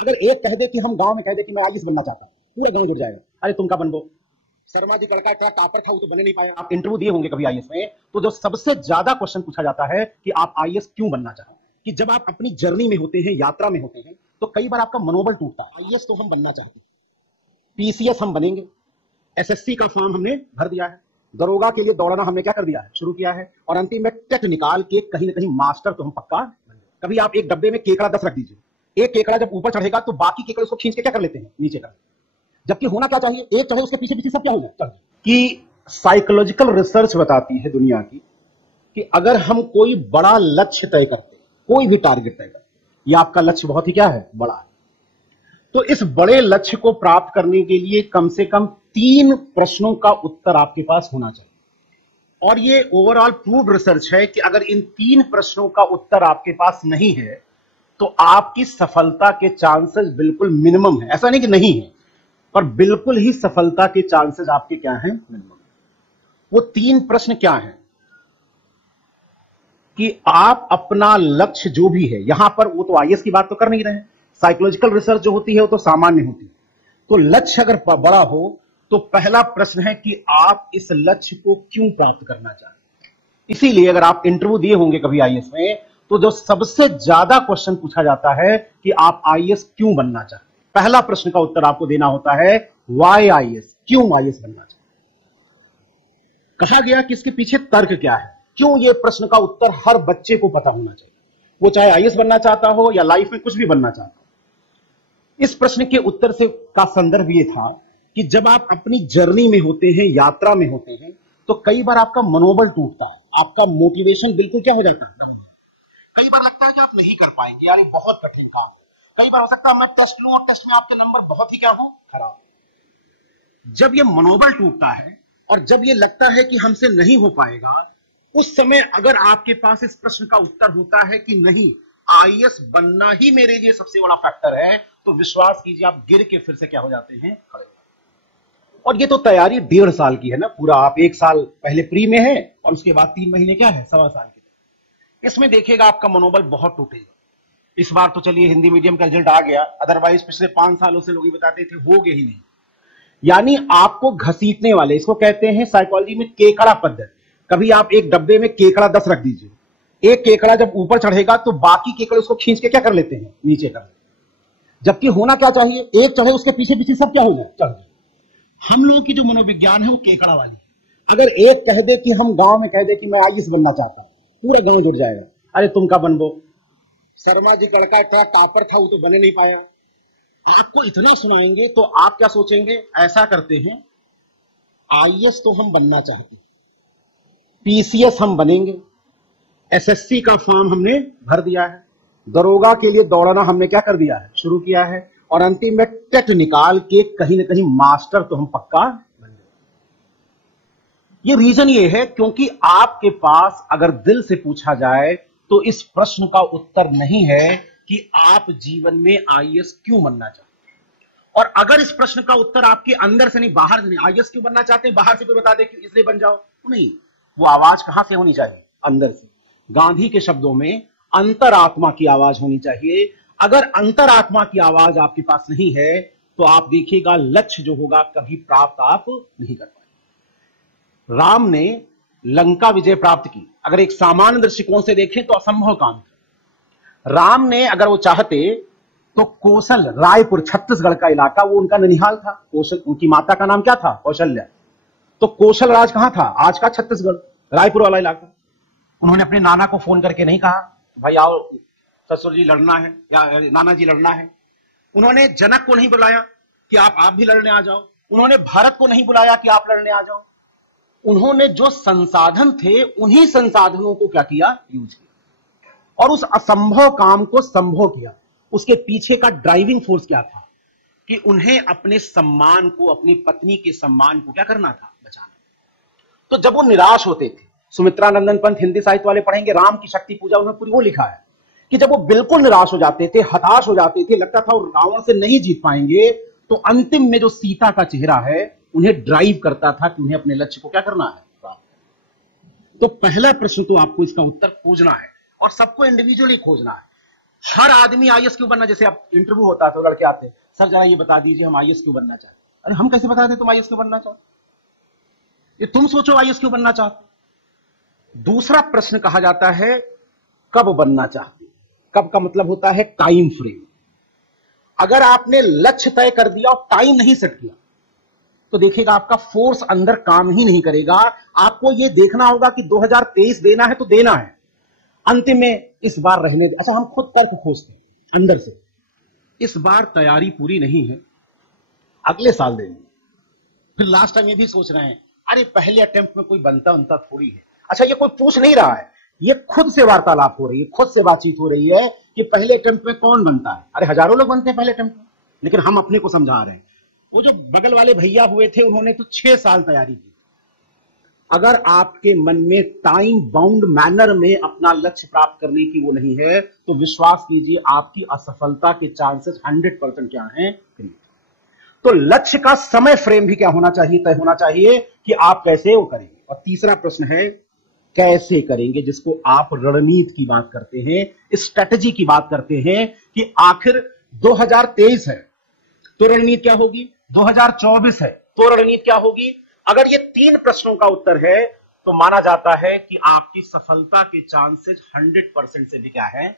अगर एक कह दे कि हम गांव में कह दे कि मैं आईएएस बनना चाहता हूँ, पूरा गांव जुड़ जाएगा, अरे तुम का बनबो, शर्मा जी लड़का था, टॉपर था, वो तो बने नहीं पाए। आप इंटरव्यू दिए होंगे कभी आईएएस में, तो जो सबसे ज्यादा क्वेश्चन पूछा जाता है कि आप आईएएस क्यों बनना चाहते हैं, कि जब आप अपनी जर्नी में होते हैं, यात्रा में होते हैं, तो कई बार आपका मनोबल टूटता है। आईएएस तो हम बनना चाहते हैं, पीसीएस हम बनेंगे, एसएससी का फॉर्म हमने भर दिया है, दरोगा के लिए दौड़ना हमने क्या कर दिया है, शुरू किया है, और अंतिम में टेट निकाल के कहीं ना कहीं मास्टर तो हम पक्का बन गए। कभी आप एक डब्बे में केकड़ा 10 रख दीजिए, एक केकड़ा जब ऊपर चढ़ेगा तो बाकी केकड़े उसको खींच के क्या कर लेते हैं, नीचे कर, जबकि होना क्या चाहिए, एक चढ़े उसके पीछे पीछे सब क्या हो जाए, कि साइकोलॉजिकल रिसर्च बताती है दुनिया की कि अगर हम कोई बड़ा लक्ष्य तय करते, कोई भी टारगेट तय करते, ये आपका लक्ष्य बहुत ही क्या है, बड़ा है, तो इस बड़े लक्ष्य को प्राप्त करने के लिए कम से कम 3 प्रश्नों का उत्तर आपके पास होना चाहिए। और ये ओवरऑल प्रूव्ड रिसर्च है कि अगर इन 3 प्रश्नों का उत्तर आपके पास नहीं है तो आपकी सफलता के चांसेस बिल्कुल मिनिमम है। ऐसा नहीं कि नहीं है, पर बिल्कुल ही सफलता के चांसेस आपके क्या हैं, मिनिमम। वो 3 प्रश्न क्या हैं कि आप अपना लक्ष्य जो भी है, यहां पर वो तो आईएएस की बात तो कर नहीं रहे हैं, साइकोलॉजिकल रिसर्च जो होती है वो तो सामान्य होती है। तो लक्ष्य अगर बड़ा हो तो पहला प्रश्न है कि आप इस लक्ष्य को क्यों प्राप्त करना चाहते हैं। इसीलिए अगर आप इंटरव्यू दिए होंगे कभी आईएएस में, तो जो सबसे ज्यादा क्वेश्चन पूछा जाता है कि आप आईएएस क्यों बनना चाहते हैं, पहला प्रश्न का उत्तर आपको देना होता है वाई आईएएस, क्यों आईएएस बनना चाहते। कहा गया कि इसके पीछे तर्क क्या है, क्यों, ये प्रश्न का उत्तर हर बच्चे को पता होना चाहिए, वो चाहे आईएएस बनना चाहता हो या लाइफ में कुछ भी बनना चाहता हो। इस प्रश्न के उत्तर से का संदर्भ ये था कि जब आप अपनी जर्नी में होते हैं, यात्रा में होते हैं, तो कई बार आपका मनोबल टूटता है, आपका मोटिवेशन बिल्कुल क्या हो जाता है, कई बार लगता है कि आप नहीं कर पाएंगे, यार ये बहुत कठिन काम है, कई बार हो सकता है मैं टेस्ट लूं और टेस्ट में आपके नंबर बहुत ही क्या हो, खराब। जब ये मनोबल टूटता है और जब ये लगता है कि हमसे नहीं हो पाएगा, उस समय अगर आपके पास इस प्रश्न का उत्तर होता है कि नहीं, आईएएस बनना ही मेरे लिए सबसे बड़ा फैक्टर है, तो विश्वास कीजिए आप गिर के फिर से क्या हो जाते हैं, खड़े। और ये तो तैयारी 1.5 साल की है ना, पूरा आप 1 साल पहले प्री में है और उसके बाद 3 महीने क्या है, 1.25 साल की। इसमें देखिएगा आपका मनोबल बहुत टूटेगा। इस बार तो चलिए हिंदी मीडियम का रिजल्ट आ गया, अदरवाइज पिछले 5 सालों से लोग ही बताते थे होगे ही नहीं। यानी आपको घसीटने वाले, इसको कहते हैं साइकोलॉजी में केकड़ा पद्धति। कभी आप एक डब्बे में केकड़ा 10 रख दीजिए, एक केकड़ा जब ऊपर चढ़ेगा तो बाकी केकड़े उसको खींच के क्या कर लेते हैं, नीचे कर लेते, जबकि होना क्या चाहिए, एक चढ़े उसके पीछे पीछे सब क्या हो जाए, चढ़ जाए। हम लोगों की जो मनोविज्ञान है वो केकड़ा वाली है। अगर एक कह दे कि हम गांव में कह दे कि मैं आईएएस बनना चाहता हूं, पूरा गांव जुड़ जाएगा, अरे तुम का बनबो, शर्मा जी लड़का था, टॉपर था, वो तो बने नहीं पाया। आपको इतना सुनाएंगे तो आप क्या सोचेंगे, ऐसा करते हैं, आईएएस तो हम बनना चाहते हैं, पीसीएस हम बनेंगे, एसएससी का फॉर्म हमने भर दिया है, दरोगा के लिए दौड़ना हमने क्या कर दिया है, शुरू किया है, और अंतिम में टेट निकाल के कहीं ना कहीं मास्टर तो हम पक्का बन गए। ये रीजन ये है क्योंकि आपके पास अगर दिल से पूछा जाए तो इस प्रश्न का उत्तर नहीं है कि आप जीवन में आईएएस क्यों बनना चाहते हैं। और अगर इस प्रश्न का उत्तर आपके अंदर से नहीं, बाहर से नहीं, आईएएस क्यों बनना चाहते हैं, बाहर से कोई बता दे कि इसलिए बन जाओ, नहीं, वो आवाज कहां से होनी चाहिए, अंदर से। गांधी के शब्दों में अंतरात्मा की आवाज होनी चाहिए। अगर अंतरात्मा की आवाज आपके पास नहीं है तो आप देखिएगा लक्ष्य जो होगा कभी प्राप्त आप नहीं कर पाएंगे। राम ने लंका विजय प्राप्त की, अगर एक सामान्य दृष्टिकोण से देखें तो असंभव काम था। राम ने अगर वो चाहते तो कौशल, रायपुर छत्तीसगढ़ का इलाका, वो उनका ननिहाल था, कौशल, उनकी माता का नाम क्या था, कौशल्या, तो कौशल राज कहां था, आज का छत्तीसगढ़, रायपुर वाला इलाका। उन्होंने अपने नाना को फोन करके नहीं कहा भाई आओ ससुर जी लड़ना है या नाना जी लड़ना है। उन्होंने जनक को नहीं बुलाया कि आप भी लड़ने आ जाओ, उन्होंने भारत को नहीं बुलाया कि आप लड़ने आ जाओ। उन्होंने जो संसाधन थे उन्हीं संसाधनों को क्या किया, यूज किया, और उस असंभव काम को संभव किया। उसके पीछे का ड्राइविंग फोर्स क्या था कि उन्हें अपने सम्मान को, अपनी पत्नी के सम्मान को क्या करना था, बचाना। तो जब वो निराश होते थे, सुमित्रानंदन पंत हिंदी साहित्य वाले पढ़ेंगे, राम की शक्ति पूजा उन्होंने पूरी वो लिखा है कि जब वो बिल्कुल निराश हो जाते थे, हताश हो जाते थे, लगता था वो रावण से नहीं जीत पाएंगे, तो अंतिम में जो सीता का चेहरा है उन्हें ड्राइव करता था कि उन्हें अपने लक्ष्य को क्या करना है। तो पहला प्रश्न तो आपको इसका उत्तर खोजना है और सबको इंडिविजुअली खोजना है। हर आदमी आईएएस क्यों बनना, जैसे आप इंटरव्यू होता है तो लड़के आते हैं, सर जरा ये बता दीजिए हम आईएएस क्यों बनना चाहते। अरे हम कैसे बता दें तुम आईएएस क्यों बनना चाहते, ये तुम सोचो आईएएस क्यों बनना चाहते। दूसरा प्रश्न कहा जाता है कब बनना चाहते। कब का मतलब होता है टाइम फ्रेम। अगर आपने लक्ष्य तय कर दिया और टाइम नहीं सेट किया तो देखिएगा आपका फोर्स अंदर काम ही नहीं करेगा। आपको यह देखना होगा कि 2023 देना है तो देना है, अंतिम में इस बार रहने दे। अच्छा, हम खुद तर्क खोजते हैं अंदर से, इस बार तैयारी पूरी नहीं है, अगले साल देंगे। फिर लास्ट टाइम ये भी सोच रहे हैं अरे पहले अटेम्प्ट में कोई बनता थोड़ी है। अच्छा, ये कोई पूछ नहीं रहा है, ये खुद से वार्तालाप हो रही है, खुद से बातचीत हो रही है कि पहले अटेम्प्ट में कौन बनता है। अरे हजारों लोग बनते हैं पहले अटेम्प्ट में, लेकिन हम अपने को समझा रहे हैं। वो जो बगल वाले भैया हुए थे उन्होंने तो 6 साल तैयारी की। अगर आपके मन में टाइम बाउंड मैनर में अपना लक्ष्य प्राप्त करने की वो नहीं है तो विश्वास कीजिए आपकी असफलता के चांसेस 100% क्या हैं। तो लक्ष्य का समय फ्रेम भी क्या होना चाहिए, तय होना चाहिए कि आप कैसे वो करेंगे। और तीसरा प्रश्न है कैसे करेंगे, जिसको आप रणनीति की बात करते हैं, स्ट्रेटजी की बात करते हैं कि आखिर 2023 है तो रणनीति क्या होगी, 2024 है तो रणनीति क्या होगी। अगर ये 3 प्रश्नों का उत्तर है तो माना जाता है कि आपकी सफलता के चांसेस 100% से भी क्या है